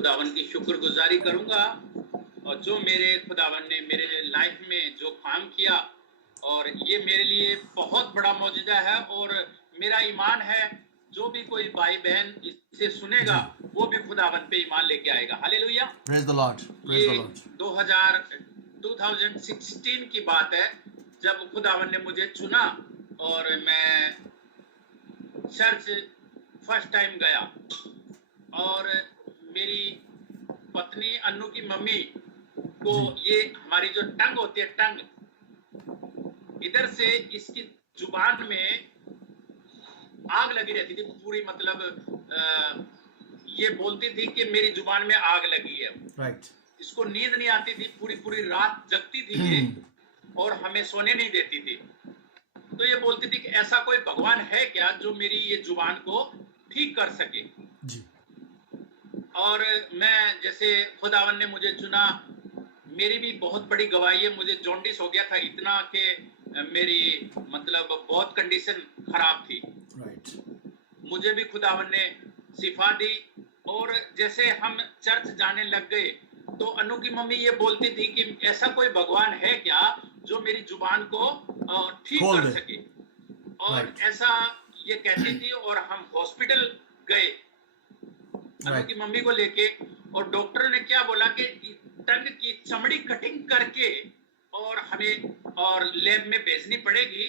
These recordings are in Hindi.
खुदावन की शुक्रगुजारी करूंगा और जो मेरे खुदावन ने मेरे लाइफ में जो काम किया, और ये मेरे लिए बहुत बड़ा मौजूदा है। और मेरा ईमान है जो भी कोई भाई बहन इसे सुनेगा वो भी खुदावन पे ईमान लेके आएगा। Hallelujah, praise the Lord, praise the ये लॉर्ड। 2016 की बात है जब खुदावन ने मुझे चुना और मैं चर्च फर्स्ट टाइम गया। और मेरी पत्नी अन्नू की मम्मी को ये हमारी जो टंग होती है, टंग इधर से इसकी जुबान में आग लगी रहती थी पूरी, मतलब ये बोलती थी कि मेरी जुबान में आग लगी है। राइट। इसको नींद नहीं आती थी, पूरी पूरी रात जगती थी ये और हमें सोने नहीं देती थी। तो ये बोलती थी कि ऐसा कोई भगवान है क्या जो मेरी ये जुबान को ठीक कर सके जी। और मैं जैसे खुदावन ने मुझे चुना, मेरी भी बहुत बड़ी गवाही है। मुझे जॉन्डिस हो गया था इतना कि मेरी मतलब बहुत कंडीशन खराब थी। राइट। मुझे भी खुदावन ने शिफा दी। और जैसे हम चर्च जाने लग गए तो अनु की मम्मी ये बोलती थी कि ऐसा कोई भगवान है क्या जो मेरी जुबान को ठीक कर सके, और ऐसा ये कहती थी। और हम हॉस्पिटल गए अनु की मम्मी को लेके, और डॉक्टर ने क्या बोला कि टंग की चमड़ी कटिंग करके और हमें और लैब में भेजनी पड़ेगी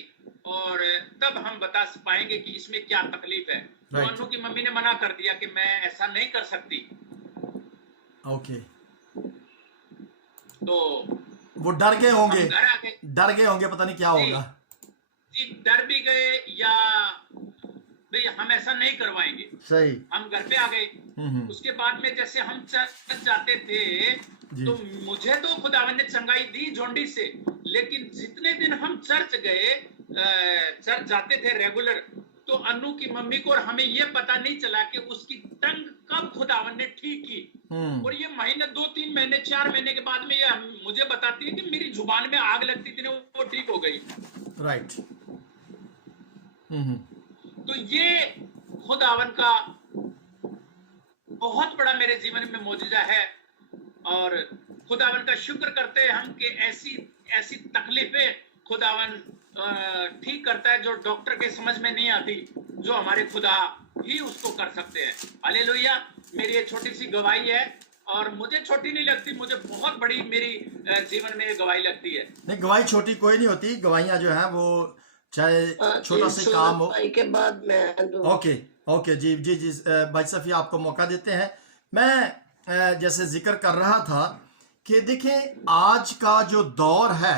और तब हम बता पाएंगे कि इसमें क्या तकलीफ है। तो अनु की मम्मी ने मना कर दिया कि मैं ऐसा नहीं कर सकती। ओके। तो वो डर गए होंगे, पता नहीं क्या होगा। जी, डर भी गए या भाई हम ऐसा नहीं करवाएंगे। सही। हम घर पे आ गए। उसके बाद में जैसे हम चर्च जाते थे तो मुझे तो खुदावन ने चंगाई दी जॉन्डिस से, लेकिन जितने दिन हम चर्च गए, चर्च जाते थे रेगुलर, तो अनु की मम्मी को और हमें ये पता नहीं चला कि उसकी टंग कब खुदावन ने ठीक की। और ये महीने 2-3 महीने 4 महीने के बाद में ये मुझे बताती है कि मेरी जुबान में आग लगती थी, वो ठीक हो गई। राइट। तो ये खुदावन का बहुत बड़ा मेरे जीवन में मौजूदा है। और खुदावन का शुक्र करते हैं हम कि ऐसी तकलीफें खुदावन ठीक करता है जो डॉक्टर के समझ में नहीं आती, जो हमारे खुदा ही उसको कर सकते हैं। हालेलुया। मेरी ये छोटी सी गवाही है और मुझे छोटी नहीं लगती, मुझे बहुत बड़ी मेरी जीवन में गवाही लगती है। नहीं, गवाही छोटी कोई नहीं होती। गवाहियां जो है वो चाहे छोटा सा काम हो। के बाद में ओके जी जी जी। भाई सफी आपको मौका देते हैं। मैं जैसे जिक्र कर रहा था कि देखें आज का जो दौर है,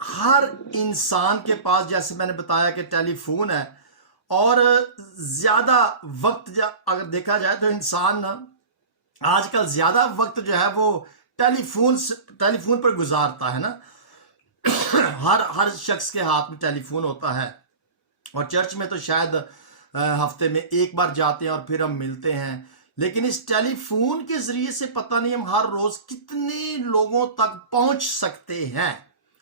हर इंसान के पास, जैसे मैंने बताया कि टेलीफोन है, और ज्यादा वक्त अगर देखा जाए तो इंसान ना आजकल ज्यादा वक्त जो है वो टेलीफोन पर गुजारता है ना। हर शख्स के हाथ में टेलीफोन होता है, और चर्च में तो शायद हफ्ते में एक बार जाते हैं और फिर हम मिलते हैं। लेकिन इस टेलीफोन के जरिए से पता नहीं हम हर रोज कितने लोगों तक पहुंच सकते हैं,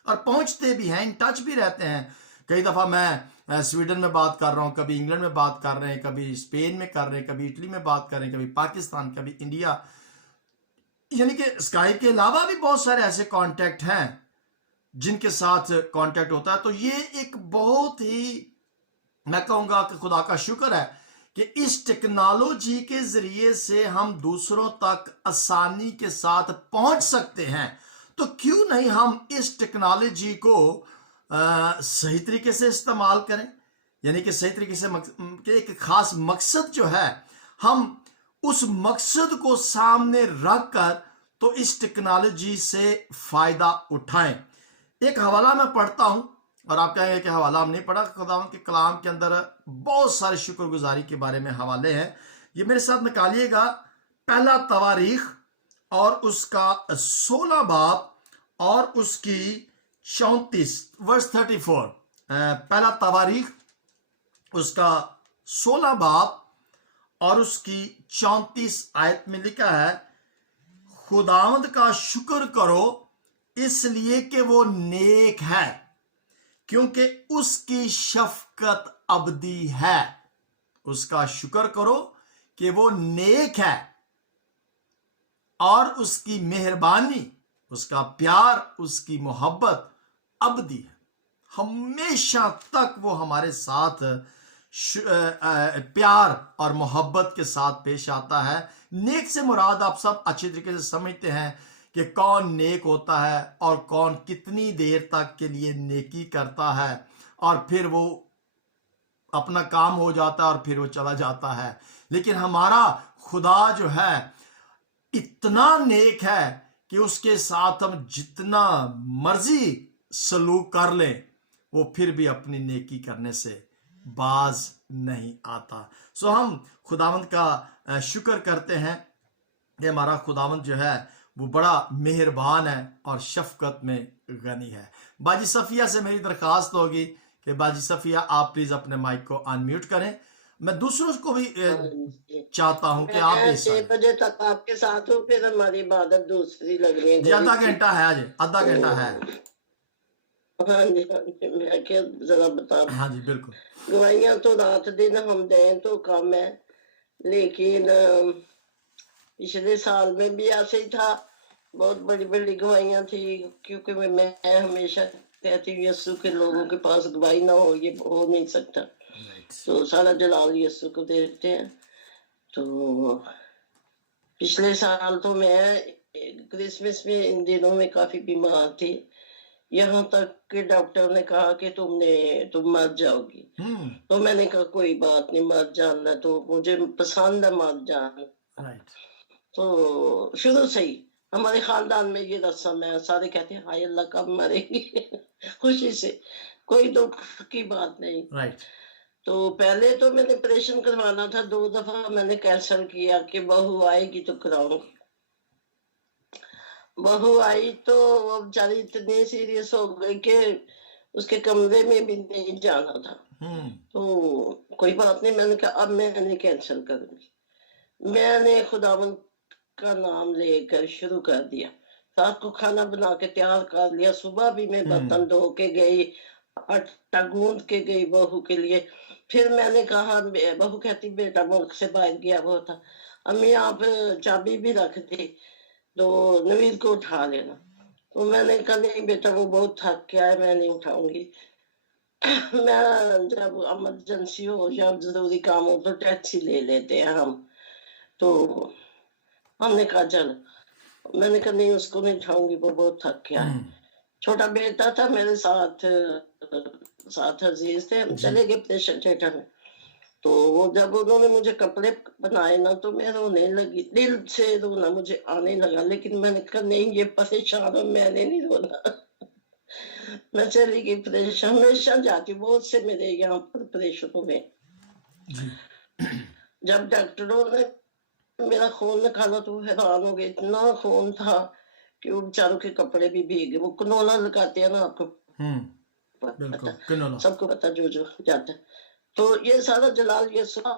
और पहुंचते भी हैं, इन टच भी रहते हैं। कई दफा मैं स्वीडन में बात कर रहा हूं, कभी इंग्लैंड में बात कर रहे हैं, कभी स्पेन में कर रहे हैं, कभी इटली में बात कर रहे हैं, कभी पाकिस्तान, कभी इंडिया। यानी कि स्काइप के अलावा भी बहुत सारे ऐसे कांटेक्ट हैं जिनके साथ कांटेक्ट होता है। तो ये एक बहुत ही, मैं कहूंगा कि खुदा का शुक्र है कि इस टेक्नोलॉजी के जरिए से हम दूसरों तक आसानी के साथ पहुंच सकते हैं। तो क्यों नहीं हम इस टेक्नोलॉजी को सही तरीके से इस्तेमाल करें, यानी कि सही तरीके से एक खास मकसद जो है, हम उस मकसद को सामने रखकर तो इस टेक्नोलॉजी से फायदा उठाएं। एक हवाला मैं पढ़ता हूं, और आप कहेंगे कि हवाला हम नहीं पढ़ा। खुदावन के कलाम के अंदर बहुत सारे शुक्रगुजारी के बारे में हवाले हैं। ये मेरे साथ निकालिएगा, पहला तवारीख और उसका 16 बाब और उसकी 34 वर्स 34। पहला तवारीख उसका 16 बाब और उसकी 34 आयत में लिखा है, खुदावंद का शुक्र करो इसलिए कि वो नेक है, क्योंकि उसकी शफकत अबदी है। उसका शुक्र करो कि वो नेक है, और उसकी मेहरबानी, उसका प्यार, उसकी मोहब्बत अबदी है। हमेशा तक वो हमारे साथ प्यार और मोहब्बत के साथ पेश आता है। नेक से मुराद आप सब अच्छी तरीके से समझते हैं कि कौन नेक होता है और कौन कितनी देर तक के लिए नेकी करता है और फिर वो अपना काम हो जाता है और फिर वो चला जाता है। लेकिन हमारा खुदा जो है इतना नेक है कि उसके साथ हम जितना मर्जी सलूक कर लें वो फिर भी अपनी नेकी करने से बाज नहीं आता। सो हम खुदावंद का शुक्र करते हैं कि हमारा खुदावंद जो है वो बड़ा मेहरबान है और शफकत में गनी है। बाजी सफ़िया से मेरी दरख्वास्त होगी कि बाजी सफ़िया आप प्लीज अपने माइक को अनम्यूट करें। मैं दूसरों को भी चाहता हूं कि आप भी 6 बजे तक आपके साथ हूँ, फिर हमारी इबादत दूसरी लग रही है जी। आधा घंटा है, आज आधा घंटा है। हाँ जी, मैं क्या जरा बता। हाँ जी बिल्कुल। गवाहियां तो रात दिन हम दें तो कम है, लेकिन पिछले साल में भी ऐसे ही था, बहुत बड़ी बड़ी गवाहियां थी, क्योंकि मैं हमेशा कहती हूँ यीशु के लोगों के पास गवाही ना हो ये हो नहीं सकता। तो सारा जलाल यीशु को देते हैं। तो पिछले साल तो मैं क्रिसमस में इन दिनों में काफी बीमार थी, यहाँ तक कि डॉक्टर ने कहा कि तुम मर जाओगी। तो मैंने कहा कोई बात नहीं, मर जाना तो मुझे पसंद है, मर जाना। तो शुरू से ही हमारे खानदान में ये रस्म है, सारे कहते हैं हाय अल्लाह कब मरेंगे खुशी से, कोई दुख की बात नहीं। तो पहले तो मैंने ऑपरेशन करवाना था, 2 दफा मैंने कैंसिल किया कि बहू आएगी तो कराऊंगी। बहू आई तो वो बेचारी इतनी सीरियस हो गई कि उसके कमरे में भी नहीं जाना था। तो कोई बात नहीं, मैंने कहा अब मैं नहीं कैंसिल करूंगी। मैंने खुदावन का नाम लेकर शुरू कर दिया, रात को खाना बना के तैयार कर लिया, सुबह भी मैं बर्तन धो के गई, आटा गूंद के गई बहू के लिए। फिर मैंने कहा, बहू कहती बेटा मुल्क से बाहर गया वो था, अम्मी आप चाबी भी रख दी तो नवीद को उठा लेना। तो मैंने कहा नहीं बेटा वो बहुत थक गया है, मैं नहीं उठाऊंगी मैं जब इमरजेंसी हो या जरूरी काम हो तो टैक्सी ले लेते हैं हम। तो हमने कहा चल, मैंने कहा नहीं उसको नहीं उठाऊंगी, वो बहुत थक गया है। छोटा बेटा था मेरे साथ अजीज थे, हम चले गए ऑपरेशन थिएटर में। तो वो जब उन्होंने मुझे कपड़े बनाए ना तो मैं रोने लगी, दिल से रोना मुझे आने लगा, लेकिन मैंने कहा नहीं ये परेशान हो, मैंने नहीं रोना मैं चली गई ऑपरेशन, हमेशा जाती, बहुत से मेरे यहाँ पर ऑपरेशन हुए। जब डॉक्टरों ने मेरा खून निकाला तो हैरान हो गए, इतना खून था कि वो बेचारों के कपड़े भी भीगे। वो कनोला लगाते हैं ना आपको पता, सबको पता जो जाता है। तो ये सारा जलाल ये सुना,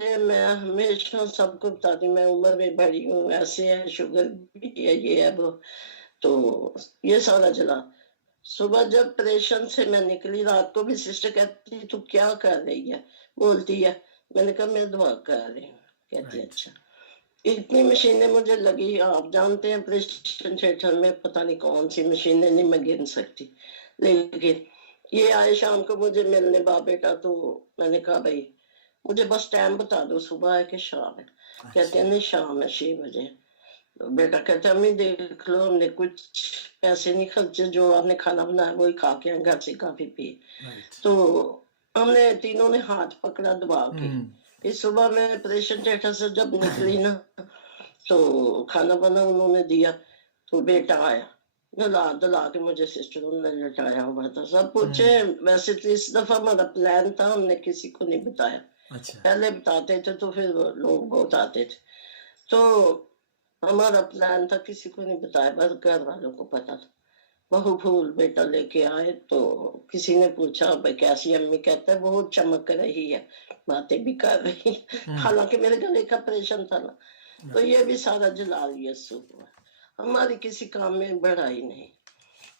मैं हमेशा सबको बताती, मैं उम्र में बड़ी हूँ, ऐसे है, शुगर भी है, ये है वो। तो ये सारा जलाल। सुबह जब ऑपरेशन से मैं निकली, रात को भी सिस्टर कहती तू क्या कर रही है, बोलती है, मैंने कहा मैं दुआ कर रही हूँ। कहती अच्छा। इतनी मशीनें मुझे लगी, आप जानते हैं ऑपरेशन थिएटर में पता नहीं कौन सी मशीनें, नहीं मैं गिन सकती। लेकिन ये आए शाम को मुझे मिलने बाप बेटा, तो मैंने कहा भाई मुझे बस टाइम बता दो, सुबह है कि शाम है। कहते हैं नहीं शाम है 6 बजे। तो बेटा कहता है मैं देख लो, हमने कुछ पैसे नहीं खर्चे, जो आपने खाना बनाया वही खा के घर से काफी पिए। तो हमने तीनों ने हाथ पकड़ा दबा के। फिर सुबह में ऑपरेशन थिएटर से जब निकली ना तो खाना बना उन्होंने दिया, तो बेटा आया दला के मुझे सिस्टरों ने लटाया हुआ था, सब पूछे। वैसे तो इस दफा हमारा प्लान था, हमने किसी को नहीं बताया। पहले बताते थे तो फिर लोग बहुत आते थे, तो हमारा प्लान था किसी को नहीं बताया, बस घर वालों को पता था। बहू फूल बेटा लेके आए तो किसी ने पूछा भाई कैसी अम्मी, कहता है बहुत चमक रही है, बातें भी कर रही है। हालांकि मेरे गले का ऑपरेशन था ना। तो ये भी सारा जलाल यीशु हुआ, हमारी किसी काम में बढ़ाई नहीं।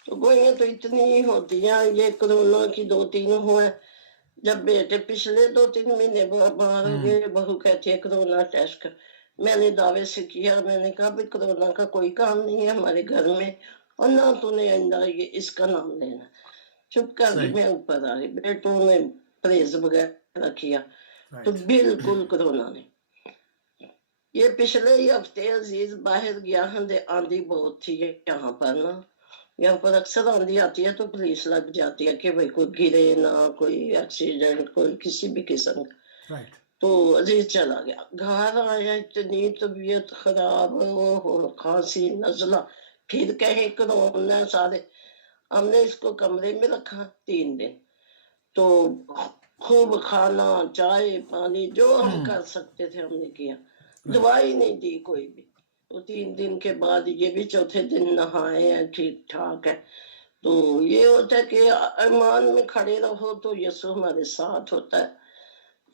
तो गोइयां तो इतनी ही होती हैं। ये कोरोना की 2-3 हुए, जब बेटे पिछले 2-3 महीने बाहर हो गए, बहू कहती है कोरोना टेस्ट कर, मैंने दावे से किया, मैंने कहा भाई कोरोना का कोई काम नहीं है हमारे घर में, और ना तूने आइंदा ये इसका नाम लेना। चुप कर गई, सही। मैं ऊपर आ गई, बेटों ने परहेज वगैरह किया, तो राइट। बिल्कुल कोरोना ने। ये पिछले ही हफ्ते अजीज बाहर गया हंदे, आंधी बहुत थी यहाँ पर ना, यहाँ पर अक्सर आंधी आती है तो पुलिस लग जाती है कि भाई कोई गिरे ना, कोई एक्सीडेंट, कोई किसी भी किस्म का। राइट। तो अजीज चला गया, घर आया इतनी तबीयत खराब, वो खांसी नजला, फिर कहे कोरोना सारे। हमने इसको कमरे में रखा 3 दिन, तो खूब खाना चाय पानी जो हम कर सकते थे हमने किया, दवाई नहीं दी कोई भी। तो 3 दिन के बाद ये भी चौथे दिन नहाए हैं, ठीक ठाक है। तो ये होता है कि ईमान में खड़े रहो तो यीशु हमारे साथ होता है।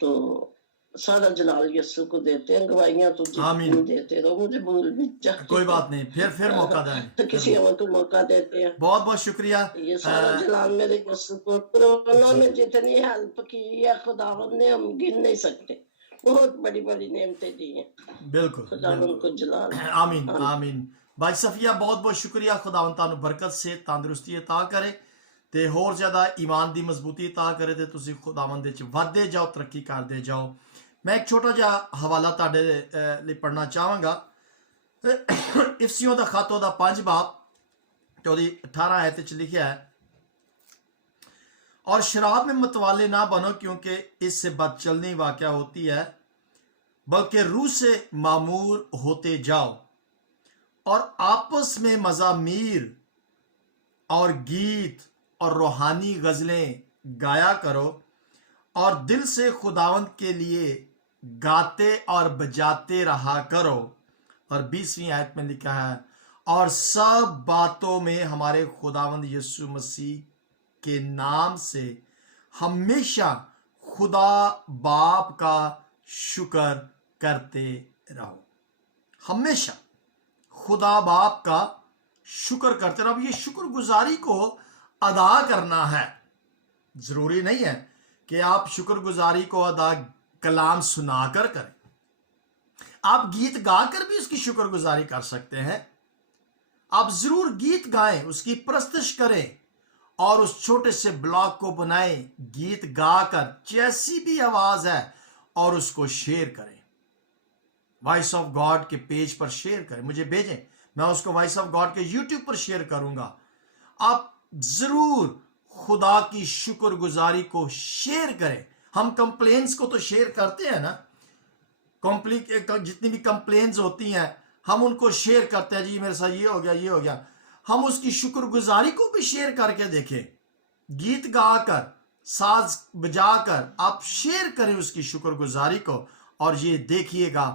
तो सारा जलाल यीशु को देते हैं, गवाहियां तो जितनी आमीन। देते रहो, मुझे भूल भी जाते कोई हैं। बात नहीं, फिर मौका देंगे, तो फिर किसी मौका। और को मौका देते हैं। बहुत बहुत शुक्रिया। ये सारा जलाल मेरे यीशु को, कोरोना जी में जितनी हेल्प की है खुदावंद ने, हम गिन नहीं सकते। बहुत बड़ी बड़ी नेमतें दी हैं, बिल्कुल खुदावंद बिल्कुल। को जलाल। आमीन आमीन। भाई सफिया बहुत बहुत शुक्रिया। खुदावंद तानू बरकत से तंदुरुस्ती अता करे ते होर ज्यादा ईमान दी मजबूती अता करे ते तुसी खुदावंद दे च वधदे जाओ, तरक्की करदे जाओ। मैं एक छोटा जिहा हवाला तुहाडे लई पढ़ना चाहांगा। इफसियों दा खत ओहदा 5 बाब ते ओहदी 18 आयत च लिखिया है, और शराब में मतवाले ना बनो क्योंकि इससे बदचलनी वाक़या होती है, बल्कि रूह से मामूर होते जाओ और आपस में मज़ामीर और गीत और रूहानी गज़लें गाया करो और दिल से खुदावंद के लिए गाते और बजाते रहा करो। और 20वीं आयत में लिखा है, और सब बातों में हमारे खुदावंद यीशु मसीह के नाम से हमेशा खुदा बाप का शुक्र करते रहो। हमेशा खुदा बाप का शुक्र करते रहो। अब ये शुक्रगुजारी को अदा करना है। जरूरी नहीं है कि आप शुक्रगुजारी को अदा कलाम सुनाकर करें, आप गीत गाकर भी उसकी शुक्रगुजारी कर सकते हैं। आप जरूर गीत गाएं, उसकी प्रस्तश करें और उस छोटे से ब्लॉग को बनाएं, गीत गाकर जैसी भी आवाज है, और उसको शेयर करें। वॉइस ऑफ गॉड के पेज पर शेयर करें, मुझे भेजें, मैं उसको वॉइस ऑफ गॉड के यूट्यूब पर शेयर करूंगा। आप जरूर खुदा की शुक्रगुजारी को शेयर करें। हम कंप्लेन्स को तो शेयर करते हैं ना, जितनी भी कंप्लेन्स होती हैं हम उनको शेयर करते हैं, जी मेरे साथ ये हो गया ये हो गया। हम उसकी शुक्रगुजारी को भी शेयर करके देखें, गीत गाकर साज बजाकर आप शेयर करें उसकी शुक्रगुजारी को, और ये देखिएगा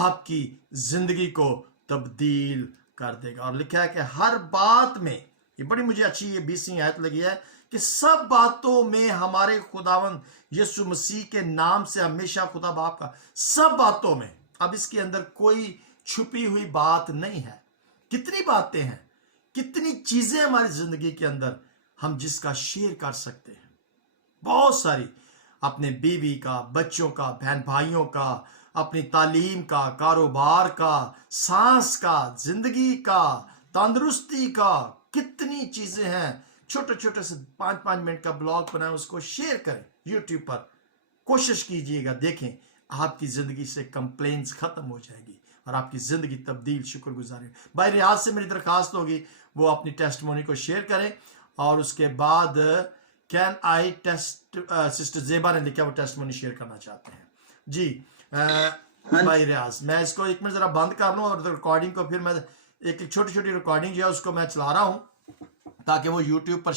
आपकी जिंदगी को तब्दील कर देगा। और लिखा है कि हर बात में, ये बड़ी मुझे अच्छी ये 20वीं आयत लगी है, कि सब बातों में हमारे खुदावंद यीशु मसीह के नाम से हमेशा खुदा बाप का, सब बातों में। अब इसके अंदर कोई छुपी हुई बात नहीं है। कितनी बातें हैं, कितनी चीजें हमारी जिंदगी के अंदर हम जिसका शेयर कर सकते हैं, बहुत सारी। अपने बीवी का, बच्चों का, बहन भाइयों का, अपनी तालीम का, कारोबार का, सांस का, जिंदगी का, तंदुरुस्ती का, कितनी चीजें हैं। छोटे छोटे से 5-5 मिनट का ब्लॉग बनाए, उसको शेयर करें यूट्यूब पर। कोशिश कीजिएगा, देखें आपकी जिंदगी से कंप्लेंट्स खत्म हो जाएगी और आपकी जिंदगी तब्दील शुक्रगुजारी। भाई रियाज से मेरी दरखास्त होगी वो अपनी टेस्टमोनी को शेयर करें। और उसके बाद कैन आई टेस्ट, सिस्टर जेबा ने लिखा वो टेस्टमोनी शेयर करना चाहते हैं जी। भाई रियाज, मैं इसको 1 मिनट जरा बंद कर लूँ और रिकॉर्डिंग को फिर मैं एक छोटी छोटी रिकॉर्डिंग जो है उसको मैं चला रहा हूँ ताकि वो यूट्यूब पर